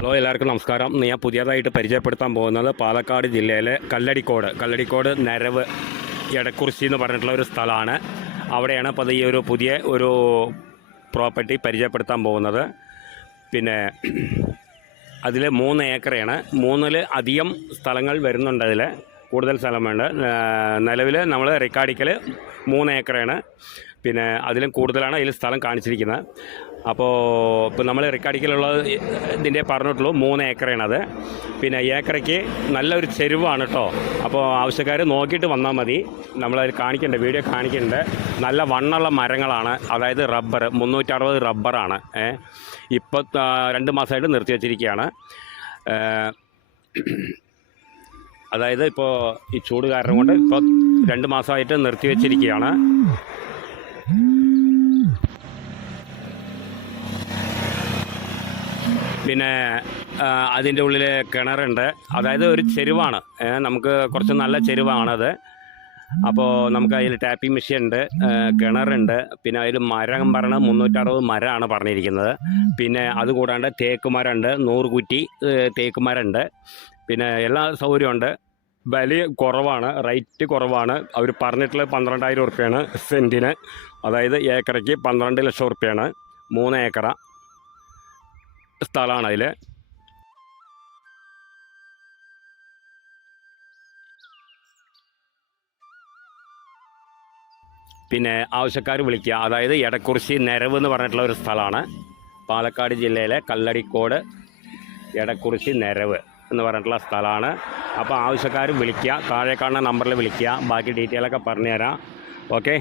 Hello, എല്ലാവർക്കും നമസ്കാരം. ഞാൻ പുതിയതായിട്ട് പരിചയപ്പെടുത്താൻ പോകുന്നത് പാലക്കാട് ജില്ലയിലെ കല്ലടിക്കോട് നരവ് എടക്കുറിശി എന്ന് പറഞ്ഞിട്ടുള്ള ഒരു സ്ഥലമാണ്. അവിടെയാണ് അപ്പോൾ ഈ ഒരു പുതിയ ഒരു പ്രോപ്പർട്ടി പരിചയപ്പെടുത്താൻ പോകുന്നത്. പിന്നെ അതിൽ 3 ഏക്കറാണ്. 3-ൽ അധികം സ്ഥലങ്ങൾ വരുന്നുണ്ട്. അതിൽ കൂടുതൽ സ്ഥലം വേണ്ട. നിലവിൽ നമ്മൾ റെക്കാർഡിക്കൽ 3 ഏക്കറാണ്. പിന്നെ അതിലും കൂടുതലാണ് അതിൽ സ്ഥലം കാണിച്ചിരിക്കുന്നത്. ഇപ്പോൾ നമ്മൾ റെക്കാർഡിക്കലുള്ള ഇതിൻ്റെ പറഞ്ഞിട്ടുള്ളൂ 3 ഏക്കറാണത്. പിന്നെ ഏക്കറയ്ക്ക് നല്ലൊരു ചെരുവാണ് കേട്ടോ. അപ്പോൾ ആവശ്യക്കാർ നോക്കിയിട്ട് വന്നാൽ മതി. നമ്മളതിൽ വീഡിയോ കാണിക്കുന്നുണ്ട്. നല്ല വണ്ണുള്ള മരങ്ങളാണ്. അതായത് റബ്ബർ 360 റബ്ബറാണ്. ഇപ്പോൾ 2 മാസമായിട്ട് നിർത്തി വച്ചിരിക്കുകയാണ്. അതായത് ഇപ്പോൾ ഈ ചൂട് കാരണം കൊണ്ട് ഇപ്പോൾ 2 മാസമായിട്ട് നിർത്തി വച്ചിരിക്കുകയാണ്. പിന്നെ അതിൻ്റെ ഉള്ളിൽ കിണറുണ്ട്. അതായത് ഒരു ചെരുവാണ്. നമുക്ക് കുറച്ച് നല്ല ചെരുവാണത്. അപ്പോൾ നമുക്ക് അതിൽ ടാപ്പിംഗ് മെഷീൻ ഉണ്ട്, കിണറുണ്ട്. പിന്നെ അതിൽ മരം പറഞ്ഞാൽ 360 മരമാണ് പറഞ്ഞിരിക്കുന്നത്. പിന്നെ അതുകൂടാണ്ട് തേക്ക് മരമുണ്ട്, 100 കുറ്റി തേക്ക് മരമുണ്ട്. പിന്നെ എല്ലാ സൗകര്യമുണ്ട്. വില കുറവാണ്, റേറ്റ് കുറവാണ്. അവർ പറഞ്ഞിട്ടുള്ള 12,000 ഉറുപ്പ്യാണ് സെൻറ്റിന്. അതായത് ഏക്കറയ്ക്ക് 12 ലക്ഷം ഉറുപ്പ്യാണ്. 3 ഏക്കറ സ്ഥലമാണ് അതിൽ. പിന്നെ ആവശ്യക്കാർ വിളിക്കുക. അതായത് എടക്കുറിശി നരവ് എന്ന് പറഞ്ഞിട്ടുള്ള ഒരു സ്ഥലമാണ്. പാലക്കാട് ജില്ലയിലെ കല്ലടിക്കോട് എടക്കുറിശി നരവ് എന്ന് പറഞ്ഞിട്ടുള്ള സ്ഥലമാണ്. അപ്പോൾ ആവശ്യക്കാർ വിളിക്കുക. താഴെ കാണുന്ന നമ്പറിൽ വിളിക്കുക. ബാക്കി ഡീറ്റെയിലൊക്കെ പറഞ്ഞുതരാം. ഓക്കെ.